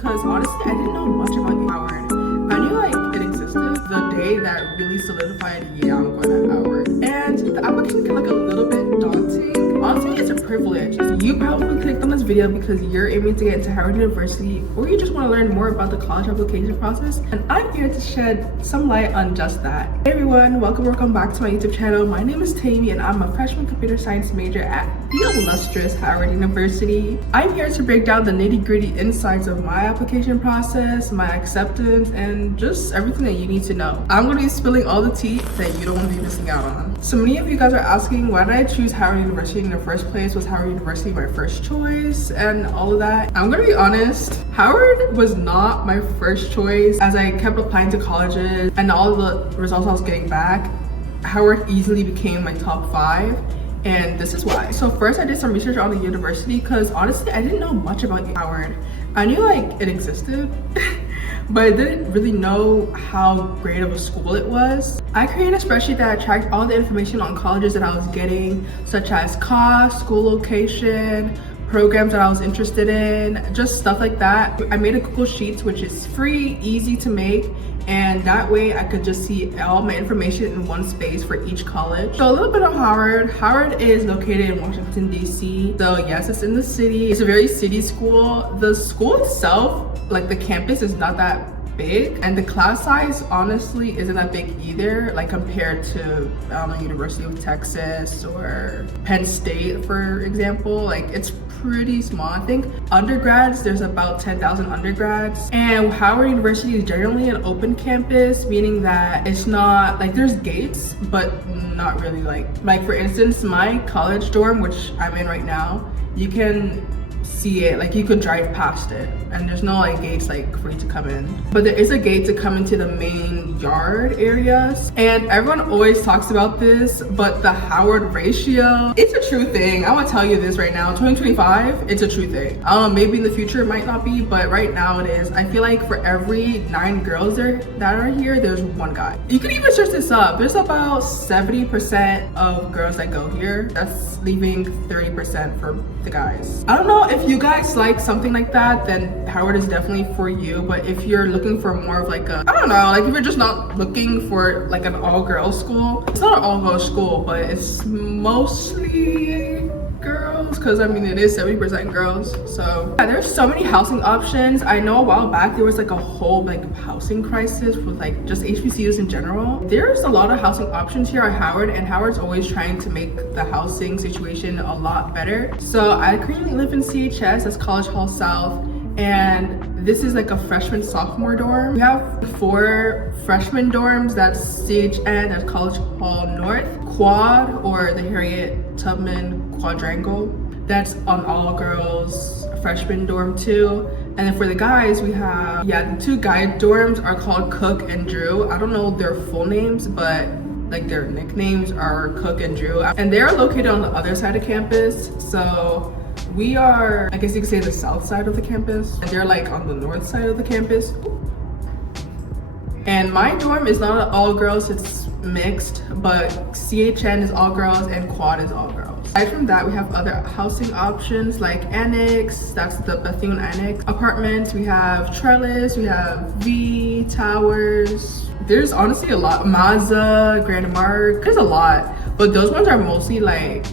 Because honestly, I didn't know much about Howard. I knew like it existed the day that really solidified, yeah, I'm going to Howard. And the application can look a little bit daunting. Honestly, it's a privilege. You probably clicked on this video because you're aiming to get into Howard University, or you just want to learn more about the college application process. And I'm here to shed some light on just that. Hey everyone, welcome back to my YouTube channel. My name is Tammy and I'm a freshman computer science major at the illustrious Howard University. I'm here to break down the nitty-gritty insights of my application process, my acceptance, and just everything that you need to know. I'm going to be spilling all the tea that you don't want to be missing out on. So many of you guys are asking, why did I choose Howard University in the first place? Was Howard University my first choice and all of that? I'm gonna be honest, Howard was not my first choice. As I kept applying to colleges and all the results I was getting back, Howard easily became my top 5. And this is why. So first I did some research on the university because honestly I didn't know much about Howard. I knew like it existed but I didn't really know how great of a school it was. I created a spreadsheet that tracked all the information on colleges that I was getting, such as cost, school location, programs that I was interested in, just stuff like that. I made a Google Sheets, which is free, easy to make, and that way I could just see all my information in one space for each college. So a little bit of Howard. Howard is located in Washington, D.C. So yes, it's in the city. It's a very city school. The school itself, like the campus, is not that big, and the class size honestly isn't that big either, like compared to University of Texas or Penn State, for example. Like it's pretty small. I think undergrads, there's about 10,000 undergrads, and Howard University is generally an open campus, meaning that it's not like there's gates, but not really like for instance my college dorm, which I'm in right now, you can see it, like you could drive past it, and there's no like gates like for you to come in, but there is a gate to come into the main yard areas. And everyone always talks about this, but the Howard ratio, it's a true thing. I want to tell you this right now, 2025, it's a true thing. Maybe in the future it might not be, but right now it is. I feel like for every 9 girls that are here, there's 1 guy. You can even search this up. There's about 70% of girls that go here. That's leaving 30% for the guys. I don't know if you guys like something like that, then Howard is definitely for you. But if you're looking for more of like a, I don't know, like if you're just not looking for like an all-girls school, it's not an all-girls school, but it's mostly girls, because I mean it is 70% girls. So yeah, there's so many housing options. I know a while back there was like a whole like housing crisis with like just HBCUs in general. There's a lot of housing options here at Howard, and Howard's always trying to make the housing situation a lot better. So I currently live in CHS, that's College Hall South, and this is like a freshman sophomore dorm. We have 4 freshman dorms, that's CHN, that's College Hall North, Quad, or the Harriet Tubman Quadrangle, that's on all girls freshman dorm too. And then for the guys, we have, yeah, the 2 guy dorms are called Cook and Drew. I don't know their full names, but like their nicknames are Cook and Drew, and they're located on the other side of campus. So we are, I guess you could say, the south side of the campus, and they're like on the north side of the campus. And my dorm is not all girls, it's mixed, but CHN is all girls and Quad is all girls. Aside from that, we have other housing options like Annex, that's the Bethune Annex apartments. We have Trellis, we have V, Towers. There's honestly a lot. Mazza, Grand Mark, there's a lot, but those ones are mostly like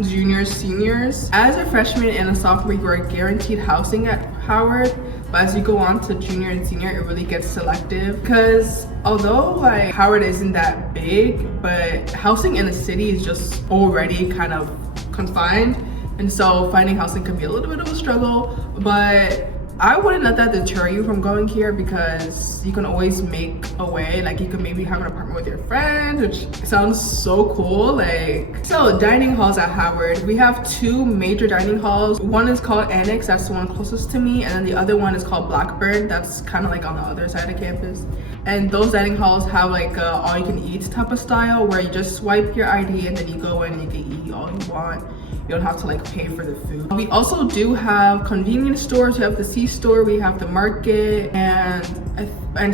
juniors, seniors. As a freshman and a sophomore, you are guaranteed housing at Howard, but as you go on to junior and senior, it really gets selective, because although like Howard isn't that big, but housing in the city is just already kind of confined, and so finding housing can be a little bit of a struggle. But I wouldn't let that deter you from going here, because you can always make a way. Like you can maybe have an apartment with your friends, which sounds so cool. Like, so dining halls at Howard, we have 2 major dining halls. One is called Annex, that's the one closest to me, and then the other one is called Blackbird, that's kind of like on the other side of campus. And those dining halls have like a all you can eat type of style, where you just swipe your ID and then you go in and you can eat all you want. You don't have to like pay for the food. We also do have convenience stores. We have the C-store, we have the Market, and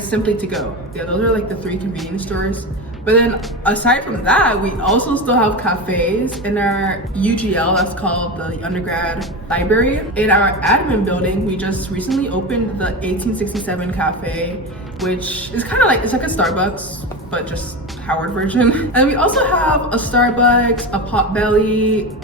Simply to Go. Yeah, those are like the 3 convenience stores. But then aside from that, we also still have cafes in our UGL, that's called the undergrad library. In our admin building, we just recently opened the 1867 Cafe, which is kind of like, it's like a Starbucks, but just Howard version. And we also have a Starbucks, a Potbelly,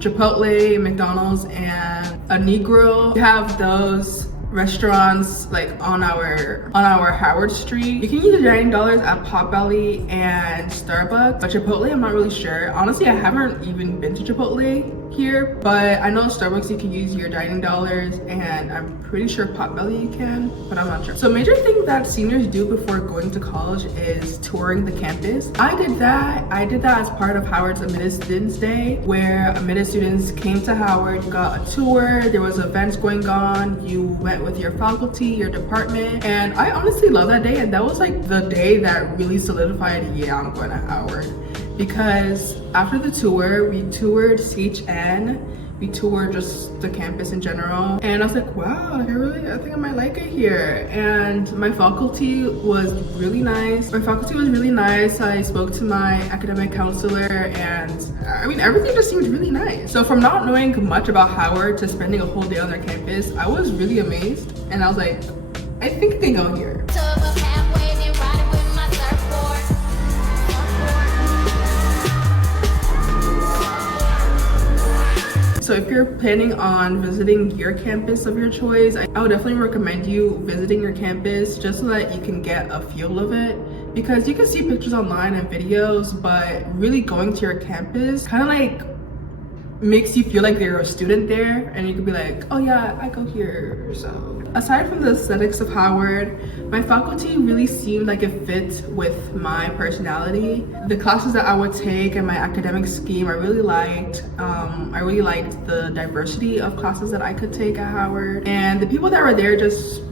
Chipotle, McDonald's, and a Negro. We have those restaurants like on our Howard Street. You can use your dining dollars at Potbelly and Starbucks, but Chipotle I'm not really sure. Honestly, I haven't even been to Chipotle here, but I know Starbucks you can use your dining dollars, and I'm pretty sure Potbelly you can, but I'm not sure. So major thing that seniors do before going to college is touring the campus. I did that as part of Howard's Admitted Students Day, where admitted students came to Howard, got a tour, there was events going on, you went with your faculty, your department, and I honestly love that day. And that was like the day that really solidified, yeah, I'm going to Howard. Because after the tour, we toured CHN, we toured just the campus in general, and I was like, wow, I think I might like it here. And my faculty was really nice. I spoke to my academic counselor, and I mean, everything just seemed really nice. So from not knowing much about Howard to spending a whole day on their campus, I was really amazed, and I was like, I think I can go here. So if you're planning on visiting your campus of your choice, I would definitely recommend you visiting your campus just so that you can get a feel of it. Because you can see pictures online and videos, but really going to your campus kind of like makes you feel like you're a student there, and you could be like, oh yeah, I go here. So aside from the aesthetics of Howard, my faculty really seemed like it fit with my personality. The classes that I would take and my academic scheme I really liked. I really liked the diversity of classes that I could take at Howard, and the people that were there just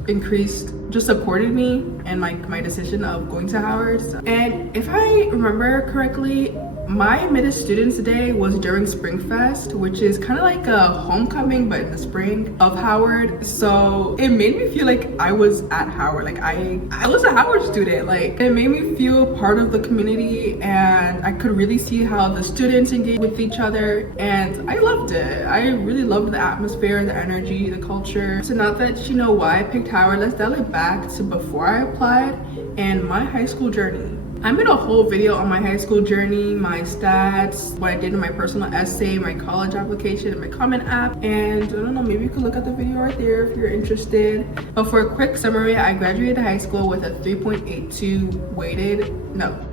supported me and my decision of going to Howard. And if I remember correctly, my Admitted Students Day was during Springfest, which is kind of like a homecoming but in the spring of Howard. So it made me feel like I was at Howard, like I was a Howard student. Like it made me feel part of the community, and I could really see how the students engage with each other, and I loved it. I really loved the atmosphere, the energy, the culture. So now that you know why I picked Howard, let's dial it back to before I applied and my high school journey. I made a whole video on my high school journey, my stats, what I did in my personal essay, my college application, and my Common App. And I don't know, maybe you could look at the video right there if you're interested. But for a quick summary, I graduated high school with a 3.82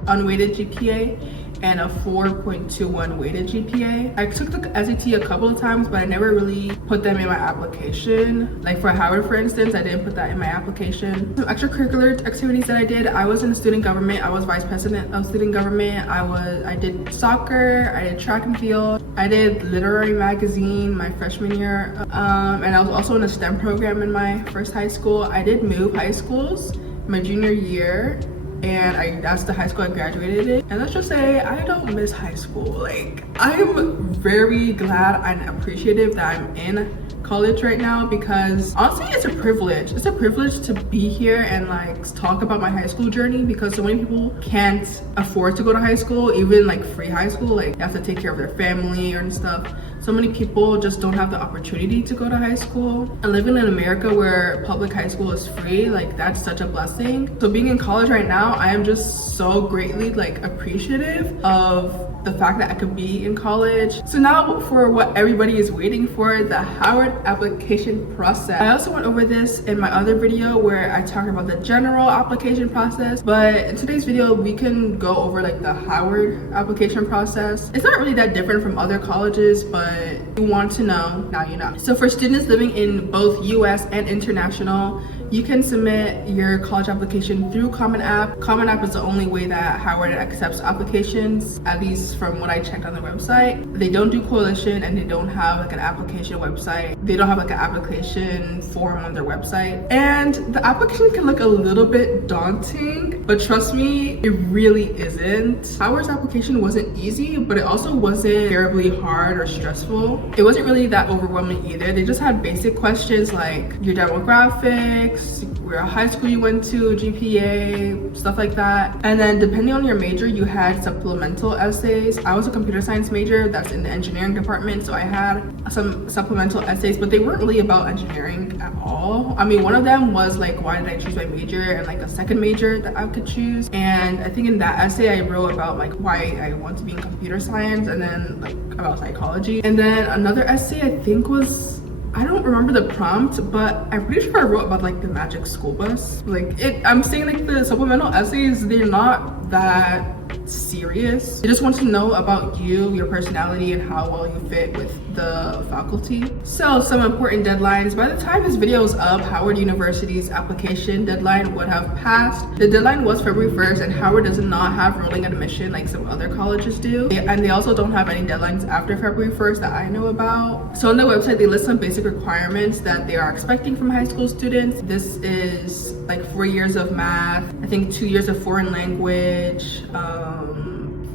unweighted GPA and a 4.21 weighted GPA. I took the SAT a couple of times, but I never really put them in my application. Like for Howard, for instance, I didn't put that in my application. Some extracurricular activities that I did, I was in student government. I was vice president of student government. I did soccer, I did track and field, I did literary magazine my freshman year, and I was also in a STEM program in my first high school. I did move high schools my junior year, and that's the high school I graduated in. And let's just say I don't miss high school. Like, I'm very glad and appreciative that I'm in college right now, because honestly it's a privilege. It's a privilege to be here and like talk about my high school journey, because so many people can't afford to go to high school, even like free high school. Like, they have to take care of their family and stuff. So many people just don't have the opportunity to go to high school. And living in America where public high school is free, like that's such a blessing. So being in college right now, I am just so greatly like appreciative of the fact that I could be in college. So now for what everybody is waiting for, the Howard application process. I also went over this in my other video where I talked about the general application process, but in today's video we can go over like the Howard application process. It's not really that different from other colleges, but if you want to know, now you know. So for students living in both US and international, you can submit your college application through Common App. Common App is the only way that Howard accepts applications, at least from what I checked on the website. They don't do Coalition, and they don't have like an application website. They don't have like an application form on their website. And the application can look a little bit daunting, but trust me, it really isn't. Howard's application wasn't easy, but it also wasn't terribly hard or stressful. It wasn't really that overwhelming either. They just had basic questions like your demographics, where high school you went to, GPA, stuff like that. And then depending on your major, you had supplemental essays. I was a computer science major that's in the engineering department, so I had some supplemental essays, but they weren't really about engineering at all. I mean, one of them was like, why did I choose my major, and like a second major that I could choose. And I think in that essay I wrote about like why I want to be in computer science, and then like about psychology. And then another essay I think was, I don't remember the prompt, but I'm pretty sure I wrote about like the magic school bus. Like I'm saying like the supplemental essays, they're not that serious. They just want to know about you, your personality, and how well you fit with the faculty. So some important deadlines. By the time this video is up, Howard University's application deadline would have passed. The deadline was February 1st, and Howard does not have rolling admission like some other colleges do. And they also don't have any deadlines after February 1st that I know about. So on the website, they list some basic requirements that they are expecting from high school students. This is like 4 years of math, I think 2 years of foreign language,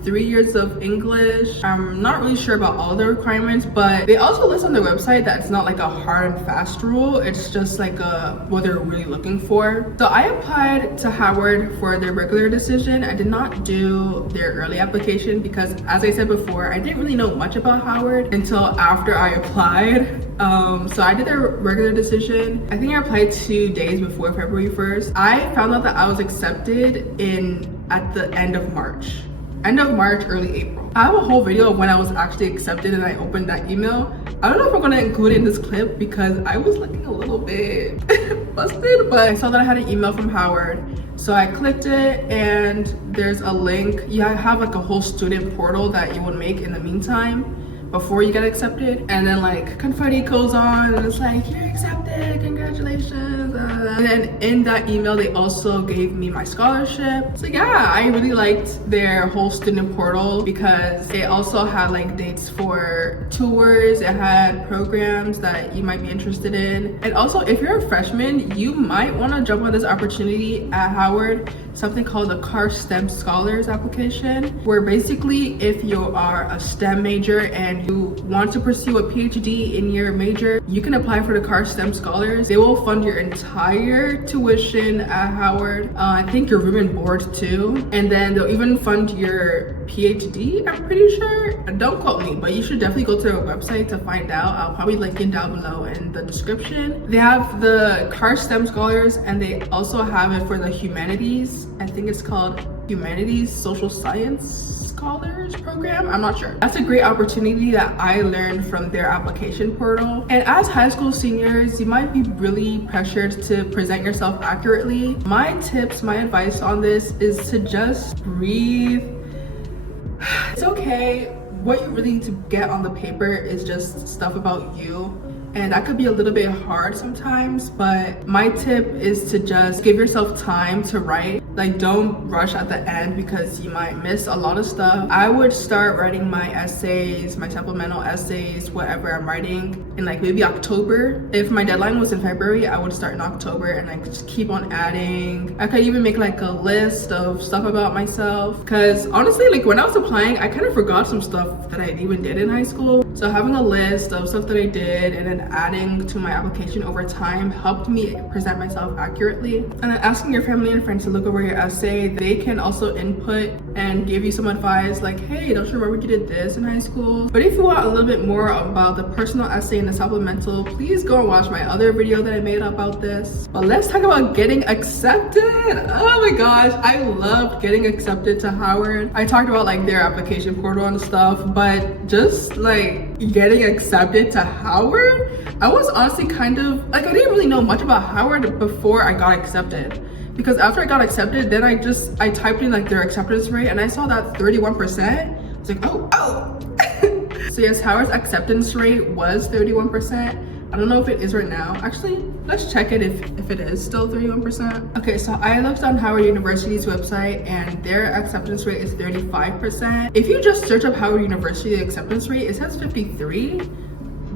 3 years of English. I'm not really sure about all the requirements, but they also list on their website that it's not like a hard and fast rule. It's just like what they're really looking for. So I applied to Howard for their regular decision. I did not do their early application because, as I said before, I didn't really know much about Howard until after I applied. So I did their regular decision. I think I applied 2 days before February 1st. I found out that I was accepted at the end of March, early April. I have a whole video of when I was actually accepted and I opened that email. I don't know if I'm gonna include it in this clip because I was looking a little bit busted, but I saw that I had an email from Howard. So I clicked it, and there's a link. You have like a whole student portal that you would make in the meantime before you get accepted, and then like confetti goes on and it's like, you're accepted, congratulations. And then in that email they also gave me my scholarship. So yeah, I really liked their whole student portal because it also had like dates for tours, it had programs that you might be interested in. And also, if you're a freshman, you might want to jump on this opportunity at Howard, something called the CAR STEM Scholars application, where basically if you are a STEM major and you want to pursue a PhD in your major, you can apply for the CAR STEM Scholars. They will fund your entire tuition at Howard. I think your room and board too. And then they'll even fund your PhD, I'm pretty sure. Don't quote me, but you should definitely go to their website to find out. I'll probably link it down below in the description. They have the CAR STEM Scholars, and they also have it for the humanities. I think it's called Humanities Social Science Scholars Program. I'm not sure. That's a great opportunity that I learned from their application portal. And as high school seniors, you might be really pressured to present yourself accurately. My tips, my advice on this is to just breathe. It's okay. What you really need to get on the paper is just stuff about you. And that could be a little bit hard sometimes, but my tip is to just give yourself time to write. Like, don't rush at the end because you might miss a lot of stuff. I would start writing my essays, my supplemental essays, whatever I'm writing, in like maybe October. If my deadline was in February, I would start in October and like just keep on adding. I could even make like a list of stuff about myself, because honestly, like when I was applying, I kind of forgot some stuff that I even did in high school. So having a list of stuff that I did and then adding to my application over time helped me present myself accurately. And then asking your family and friends to look over your essay, they can also input and give you some advice like, hey, don't you remember you did this in high school? But if you want a little bit more about the personal essay and the supplemental, please go and watch my other video that I made about this. But let's talk about getting accepted. Oh my gosh, I loved getting accepted to Howard. I talked about like their application portal and stuff, but just like getting accepted to Howard, I was honestly kind of like, I didn't really know much about Howard before I got accepted. Because after I got accepted, then I typed in like their acceptance rate and I saw that 31%. It's like, oh. So yes, Howard's acceptance rate was 31%. I don't know if it is right now. Actually, let's check it if it is still 31%. Okay, so I looked on Howard University's website and their acceptance rate is 35%. If you just search up Howard University acceptance rate, it says 53,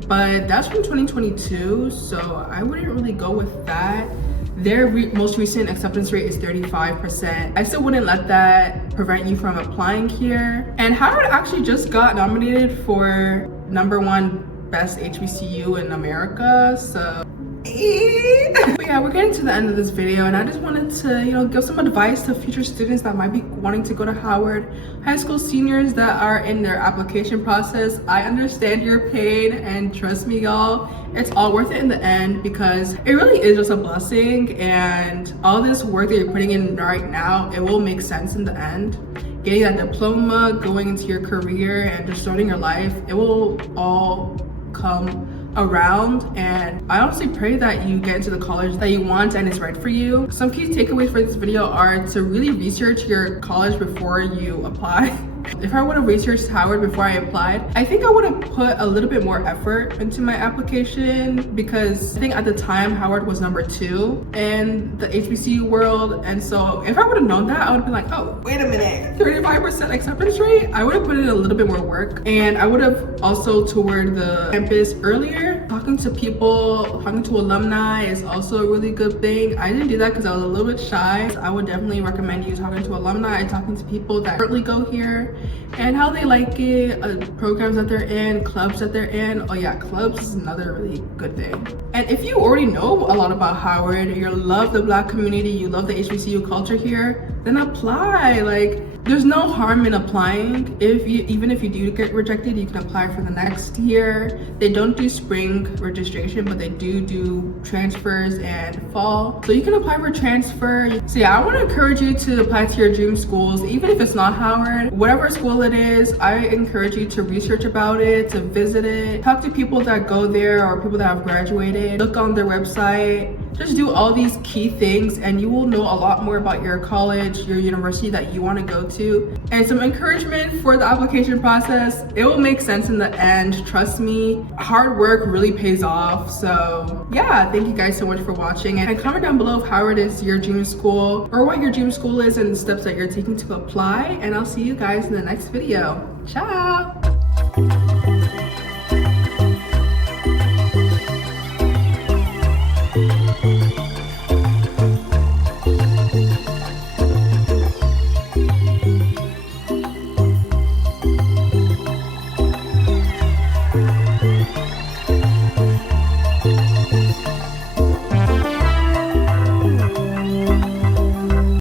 but that's from 2022, so I wouldn't really go with that. Their most recent acceptance rate is 35%. I still wouldn't let that prevent you from applying here. And Howard actually just got nominated for #1 best HBCU in America, so But yeah, we're getting to the end of this video, and I just wanted to, give some advice to future students that might be wanting to go to Howard. High school seniors that are in their application process, I understand your pain, and trust me, y'all, it's all worth it in the end, because it really is just a blessing, and all this work that you're putting in right now, it will make sense in the end. Getting that diploma, going into your career, and just starting your life, it will all come around. And I honestly pray that you get into the college that you want and is right for you. Some key takeaways for this video are to really research your college before you apply. If I would have researched Howard before I applied, I think I would have put a little bit more effort into my application, because I think at the time Howard was number 2 in the HBCU world. And so if I would have known that, I would have been like, oh, wait a minute, 35% acceptance rate? I would have put in a little bit more work, and I would have also toured the campus earlier. Talking to people, talking to alumni is also a really good thing. I didn't do that because I was a little bit shy. So I would definitely recommend you talking to alumni and talking to people that currently go here and how they like it, programs that they're in, clubs that they're in. Oh yeah, clubs is another really good thing. And if you already know a lot about Howard, you love the Black community, you love the HBCU culture here, then apply. Like, there's no harm in applying. Even if you do get rejected, you can apply for the next year. They don't do spring registration, but they do transfers and fall. So you can apply for transfer. So yeah, I want to encourage you to apply to your dream schools, even if it's not Howard. Whatever school it is, I encourage you to research about it, to visit it, talk to people that go there or people that have graduated, look on their website. Just do all these key things, and you will know a lot more about your college, your university that you want to go to. And some encouragement for the application process. It will make sense in the end, trust me. Hard work really pays off. So yeah, thank you guys so much for watching, and comment down below if Howard is your dream school, or what your dream school is and the steps that you're taking to apply. And I'll see you guys in the next video. Ciao.